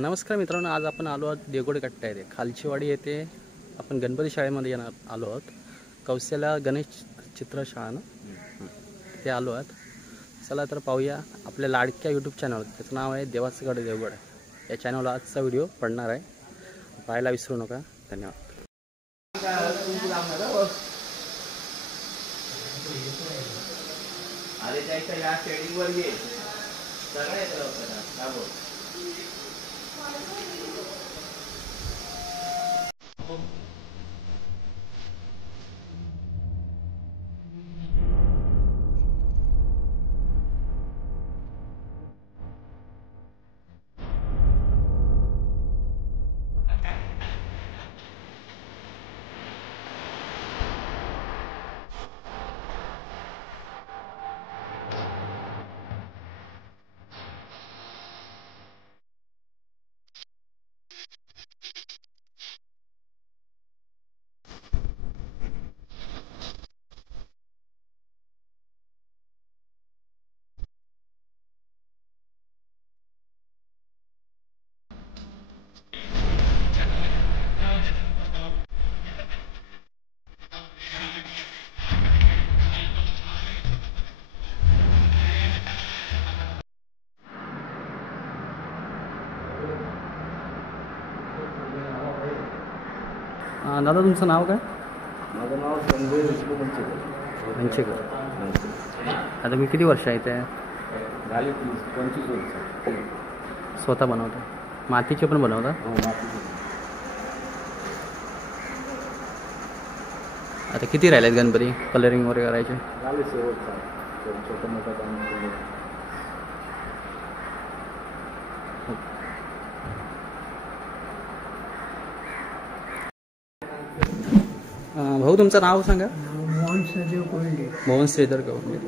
नमस्कार मित्रांनो, आज आपण आलो आहोत देवगड कट्टा येथे खालचीवाडी येथे आपण गणपती शाळेमध्ये आलो आहोत. कौशल्या गणेश चित्रशाळा ना ते आलो आहोत. चला तर पाहूया आपल्या लाडक्या यूट्यूब चॅनल, त्याचं नाव आहे देवाचं गड देवगड. या चॅनलला आजचा व्हिडिओ पडणार आहे, पाहायला विसरू नका. धन्यवाद. अरे त्याच्या या शेडिंगवर घे सगळं येतं का बोल. दादा तुमचं नाव काय? माझं नाव संजय विष्णू मंचेकर. आता मी किती वर्ष आहे ते झाले 25 वर्ष. स्वतः बनवता? मातीचे पण बनवता? हो, मातीचे. आता किती राहिलेत गणपती कलरिंग वगैरे करायचे? झाले शेवटचा छोटं मोठं काम केलं. भाऊ तुमचं नाव सांगा. मोहन श्रीदेव कोल्हे. मोहन श्रीधर कोल्हे.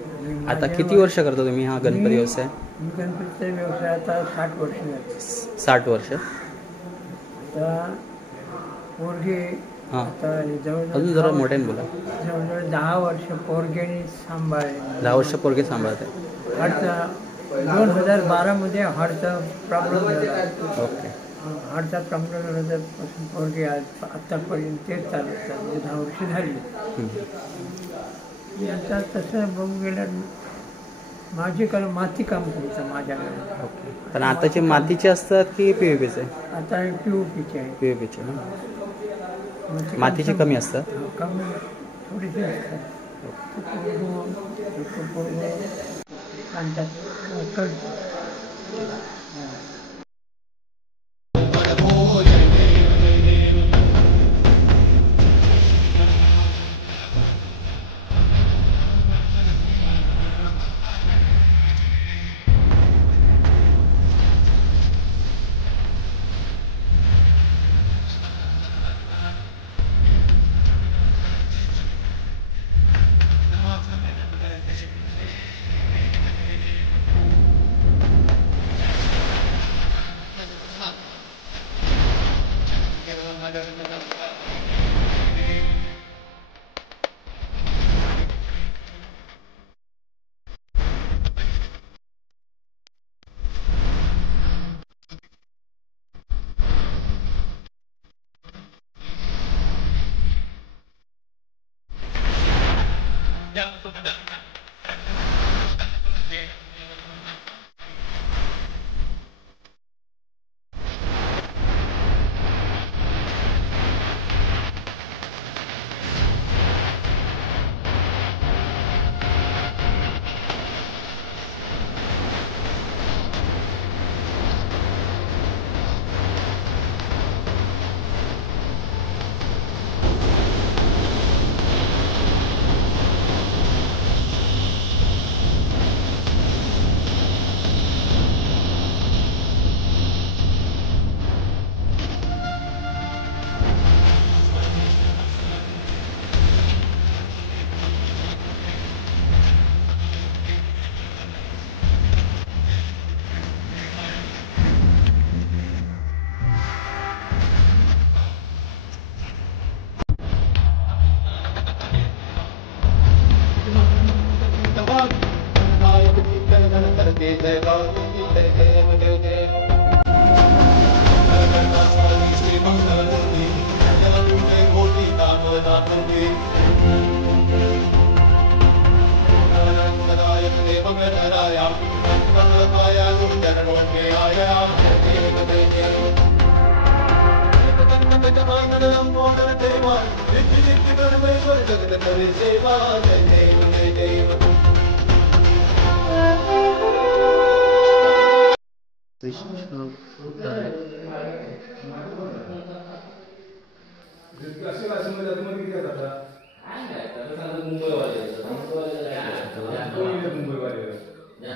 आता किती वर्ष करता तुम्ही हा गणपती व्यवसाय? गणपतीचा व्यवसाय आता 60 वर्ष झाले. 60 वर्ष. आता पोरगे हां, आता जवळजवळ अजून जरा मोठ्याने बोला. जवळजवळ 10 वर्ष पोरग्याने सांभाळले. 10 वर्ष पोरगे सांभाळते. हार्टचा 2012 मध्ये हार्टचा प्रॉब्लेम झाला. ओके. हार्टचा प्रॉब्लेम झाल्यापासून पोरगे आत्तापर्यंत तेच चालत म्हणजे 10 वर्ष झाली. आता तसं बघू गेलं माझे माती काम करायचं माझ्याकडे. ओके. पण आताचे मातीचे असतात की पीव्हीपीचे? आता POPचे आहे. पीव्हीपीचे. मातीचे कमी असतात? कमी थोडेसे असतात.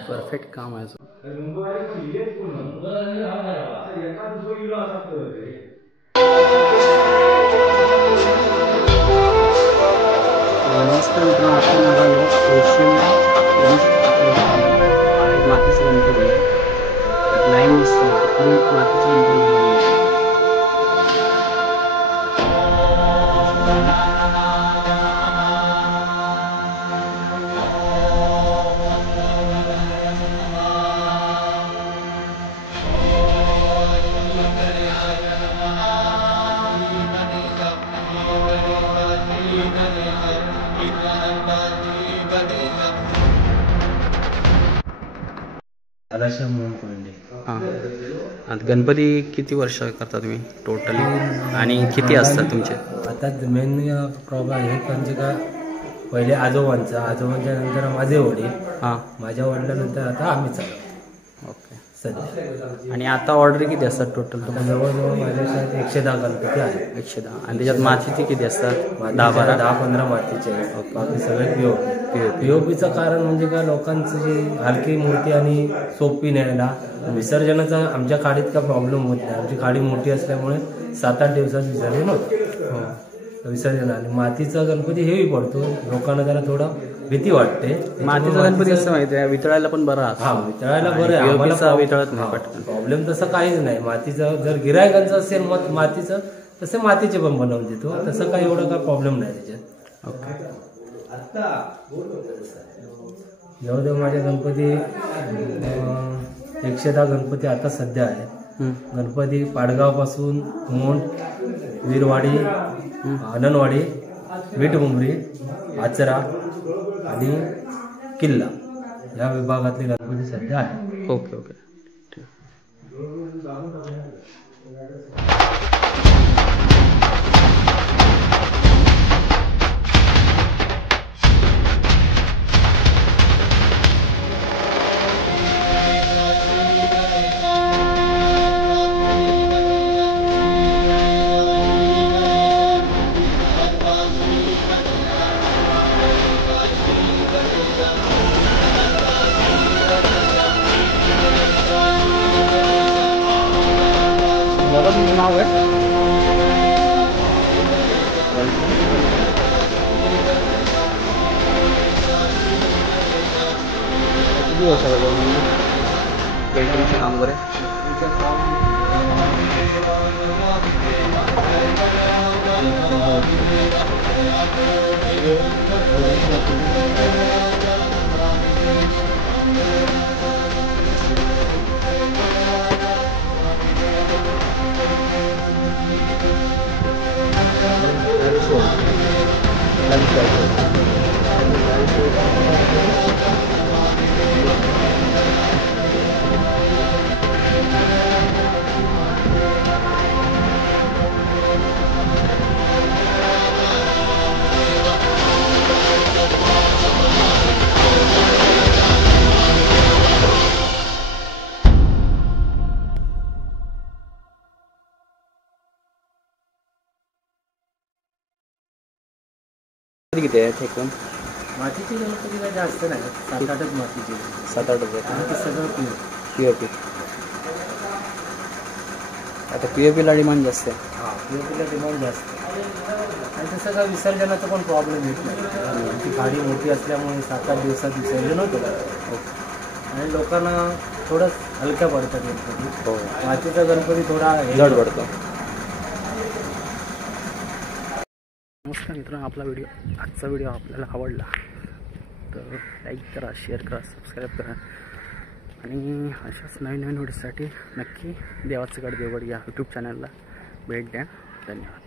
परफेक्ट काम आहे. नमस्कार मित्रांनो, आपण आलो मातीचा गणपती लाईन मातीचा गणपती. हां, आता गणपती किती वर्ष करता तुम्ही टोटली आणि किती असतात तुमचे? आता मेन प्रॉब्लेम हे म्हणजे का पहिले आजोबांच्या नंतर माझे वडील, हां, माझ्या वडिलांनंतर आता आम्ही चालू. ओके. सध्या आणि आता ऑर्डर किती असतात टोटल आता तुम्हाला? जवळजवळ माझ्या शाळेत 110 गणपती आहेत. 110. आणि त्याच्यात मातीचे किती असतात? 10-12. 10-15 मातीचे आहेत. बाकी सगळे पीओपीचं कारण म्हणजे का लोकांचं जे हलकी मूर्ती आणि सोपी न्यायला विसर्जनाचा आमच्या खाडीत का प्रॉब्लेम होत नाही. आमची खाडी मोठी असल्यामुळे 7-8 दिवसात विसर्जन होतं. विसर्जन आणि मातीचा गणपती हेवी पडतो, लोकांना जरा थोडा भीती वाटते. मातीचा गणपती कसं माहिती आहे, वितळायला पण बरा असतो. हा, वितळायला बरं आहे. आम्हाला वितळत नाही पटकन. प्रॉब्लेम तसं काहीच नाही. मातीचं जर गिरायकांचं असेल मग मातीचं तसं मातीचे पण बनवून देतो. तसं काही एवढं काय प्रॉब्लेम नाही त्याच्यात. ओके. जवळजवळ माझ्या गणपती 110 गणपती आता सध्या आहेत. गणपती पाडगावपासून मोंड, वीरवाडी, आनंदवाडी, मीठमुंबरी, आचरा आणि किल्ला या विभागातले गणपती सध्या आहेत. Okay okay. नाव आहे किती वर्ष पेंटिंगचं काम करे? किती आहे एकूण? मातीचे गणपती काय जास्त नाही, 7-8 मातीचे. 7-8 आहेत. आणि ते सगळं पीओपी. आता पीओपीला डिमांड जास्त आहे. पीओपीला डिमांड जास्त आणि तसं काय विसर्जनाचा पण प्रॉब्लेम येत नाही. ती गाडी मोठी असल्यामुळे 7-8 दिवसात विसर्जन होतं आणि लोकांना थोडं हलक्या पडतात गणपती. हो, मातीचा गणपती थोडा जड पडतो. नमस्कार मित्रांनो, आजचा व्हिडिओ आपल्याला आवडला तर लाईक करा, शेअर करा, सबस्क्राईब करा आणि अशाच नवीन व्हिडिओसाठी नक्की देवाचं गड देवगड या यूट्यूब चॅनलला भेट द्या. धन्यवाद.